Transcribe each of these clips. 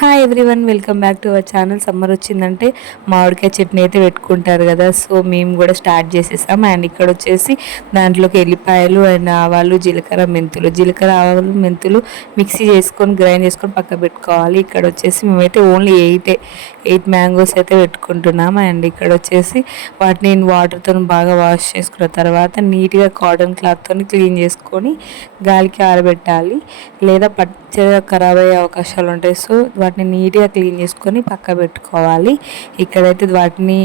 Hi everyone welcome back to our channel summer వచ్చిందంటే మామిడికాయ చట్నీ అయితే పెట్టుకుంటారు కదా. సో మేము కూడా స్టార్ట్ చేసేసాం. అండ్ ఇక్కడ వచ్చేసి దాంట్లోకి ఎల్లిపాయలు అండ్ ఆవాలు జీలకర్ర మెంతులు. జీలకర్ర ఆవాలు మెంతులు మిక్సీ చేసుకొని గ్రైండ్ చేసుకొని పక్క పెట్టుకోవాలి. ఇక్కడ వచ్చేసి మేమైతే ఓన్లీ ఎయిట్ ఎయిట్ మ్యాంగోస్ అయితే పెట్టుకుంటున్నాం. అండ్ ఇక్కడ వచ్చేసి వాటిని వాటర్తో బాగా వాష్ చేసుకున్న తర్వాత నీట్గా కాటన్ క్లాత్తో క్లీన్ చేసుకొని గాలికి ఆరబెట్టాలి. లేదా పచ్చగా ఖరాబ్ అయ్యే అవకాశాలు ఉంటాయి. సో వాటిని నీట్గా క్లీన్ చేసుకొని పక్క పెట్టుకోవాలి. ఇక్కడైతే వాటిని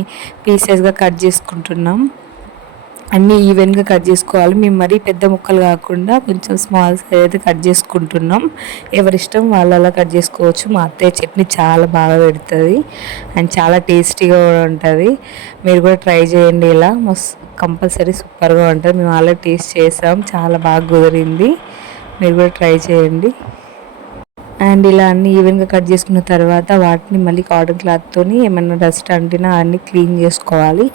పీసెస్గా కట్ చేసుకుంటున్నాం. అన్నీ ఈవెన్గా కట్ చేసుకోవాలి. మేము మరీ పెద్ద ముక్కలు కాకుండా కొంచెం స్మాల్ సైజ్ అయితే కట్ చేసుకుంటున్నాం. ఎవరిష్టం వాళ్ళు అలా కట్ చేసుకోవచ్చు. మా అత్తయ్య చట్నీ చాలా బాగా పెడుతుంది అండ్ చాలా టేస్టీగా కూడా ఉంటుంది. మీరు కూడా ట్రై చేయండి ఇలా. మస్తు కంపల్సరీ సూపర్గా ఉంటుంది. మేము ఆల్రెడీ టేస్ట్ చేసాం. చాలా బాగా కుదిరింది. మీరు కూడా ట్రై చేయండి. అండ్ ఇలా అన్ని ఈవెన్గా కట్ చేసుకున్న తర్వాత వాటిని మళ్ళీ కాటన్ క్లాత్తో ఏమైనా డస్ట్ అంటినా అన్ని క్లీన్ చేసుకోవాలి.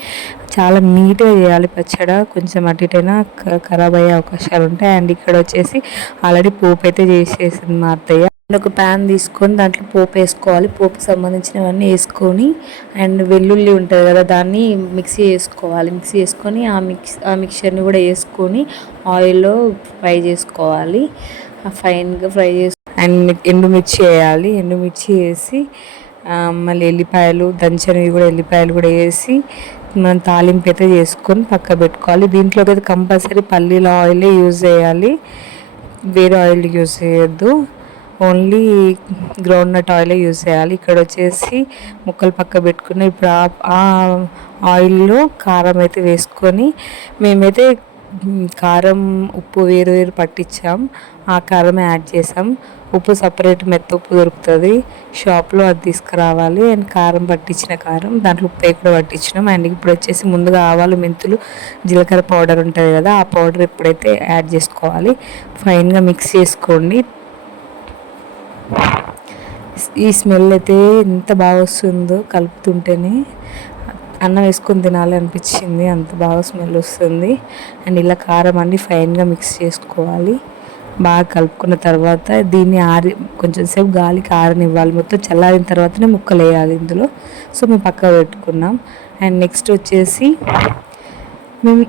చాలా నీట్గా చేయాలి పచ్చడి. కొంచెం అటు ఇటైనా ఖరాబ్ అయ్యే అవకాశాలు ఉంటాయి. అండ్ ఇక్కడ వచ్చేసి ఆల్రెడీ పోపు అయితే చేసేసింది మా అత్తయ్య. ఒక ప్యాన్ తీసుకొని దాంట్లో పోపు వేసుకోవాలి. పోపు సంబంధించినవన్నీ వేసుకొని అండ్ వెల్లుల్లి ఉంటుంది కదా దాన్ని మిక్సీ వేసుకోవాలి మిక్సీ వేసుకొని ఆ మిక్స్ ఆ మిక్చర్ని కూడా వేసుకొని ఆయిల్లో ఫ్రై చేసుకోవాలి. ఫైన్గా ఫ్రై చేసుకో అండ్ ఎండుమిర్చి వేయాలి. ఎండుమిర్చి వేసి మళ్ళీ ఎల్లిపాయలు దంచనివి కూడా ఎల్లిపాయలు కూడా వేసి మనం తాలింపు అయితే చేసుకొని పక్క పెట్టుకోవాలి. దీంట్లోకి అయితే కంపల్సరీ పల్లీల ఆయిలే యూజ్ చేయాలి. వేరే ఆయిల్ యూజ్ చేయొద్దు. ఓన్లీ గ్రౌండ్ నట్ ఆయిలే యూజ్ చేయాలి. ఇక్కడ వచ్చేసి ముక్కలు పక్క పెట్టుకుని ఇప్పుడు ఆ ఆయిల్లో కారం అయితే వేసుకొని మేమైతే కారం ఉప్పు వేరు వేరు పట్టించాం. ఆ కారం యాడ్ చేసాం. ఉప్పు సపరేట్ మెత్త ఉప్పు దొరుకుతుంది. షాప్లో అది తీసుకురావాలి. అండ్ కారం పట్టించిన కారం దాంట్లో ఉప్పు కూడా పట్టించినాం. అండ్ ఇప్పుడు వచ్చేసి ముందుగా ఆవాలు మెంతులు జీలకర్ర పౌడర్ ఉంటుంది కదా ఆ పౌడర్ ఇప్పుడైతే యాడ్ చేసుకోవాలి ఫైన్గా మిక్స్ చేసుకోండి. ఈ స్మెల్ అయితే ఎంత బాగా వస్తుందో కలుపుతుంటేనే అన్నం వేసుకొని తినాలి అనిపించింది. అంత బాగా స్మెల్ వస్తుంది. అండ్ ఇలా కారం అన్ని ఫైన్గా మిక్స్ చేసుకోవాలి. బాగా కలుపుకున్న తర్వాత దీన్ని ఆరి కొంచెం సేపు గాలికి ఆరనివ్వాలి. మొత్తం చల్లారిన తర్వాతనే ముక్కలు వేయాలి ఇందులో. సో మేము పక్క పెట్టుకున్నాం. అండ్ నెక్స్ట్ వచ్చేసి మేము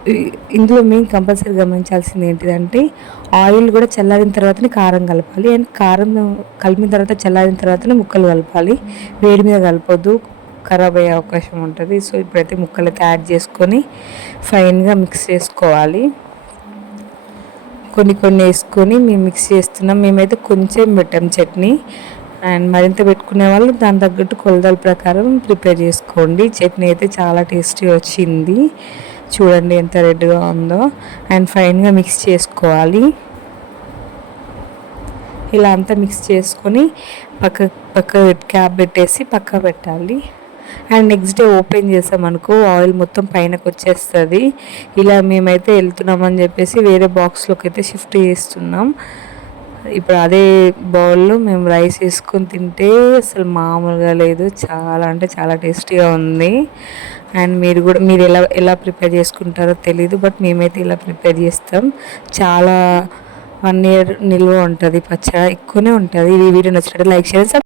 ఇందులో మేము కంపల్సరీ గమనించాల్సింది ఏంటిదంటే ఆయిల్ కూడా చల్లారిన తర్వాతనే కారం కలపాలి. అండ్ కారం కలిపిన తర్వాత చల్లారిన తర్వాతనే ముక్కలు కలపాలి. వేడి మీద కలపొద్దు. ఖరాబ్ అయ్యే అవకాశం ఉంటుంది. సో ఇప్పుడైతే ముక్కలైతే యాడ్ చేసుకొని ఫైన్గా మిక్స్ చేసుకోవాలి. కొన్ని కొన్ని వేసుకొని మేము మిక్స్ చేస్తున్నాం. మేమైతే కొంచెం పెట్టాం చట్నీ అండ్ మరింత పెట్టుకునే వాళ్ళు దాని తగ్గట్టు కొలతల ప్రకారం ప్రిపేర్ చేసుకోండి. చట్నీ అయితే చాలా టేస్టీ వచ్చింది. చూడండి ఎంత రెడ్గా ఉందో. అండ్ ఫైన్గా మిక్స్ చేసుకోవాలి. ఇలా అంతా మిక్స్ చేసుకొని పక్క పక్క క్యాప్ పెట్టేసి పక్క పెట్టాలి. అండ్ నెక్స్ట్ డే ఓపెన్ చేసామనుకో ఆయిల్ మొత్తం పైనకు వచ్చేస్తుంది. ఇలా మేమైతే వెళ్తున్నామని చెప్పేసి వేరే బాక్స్లోకి అయితే షిఫ్ట్ చేస్తున్నాం. ఇప్పుడు అదే బౌల్లో మేము రైస్ వేసుకొని తింటే అసలు మామూలుగా లేదు. చాలా అంటే చాలా టేస్టీగా ఉంది. అండ్ మీరు కూడా మీరు ఎలా ఎలా ప్రిపేర్ చేసుకుంటారో తెలీదు బట్ మేమైతే ఇలా ప్రిపేర్ చేస్తాం. చాలా వన్ ఇయర్ నిల్వ ఉంటుంది పచ్చడి ఎక్కువనే ఉంటుంది. ఈ వీడియో నచ్చినట్టు లైక్ చేయండి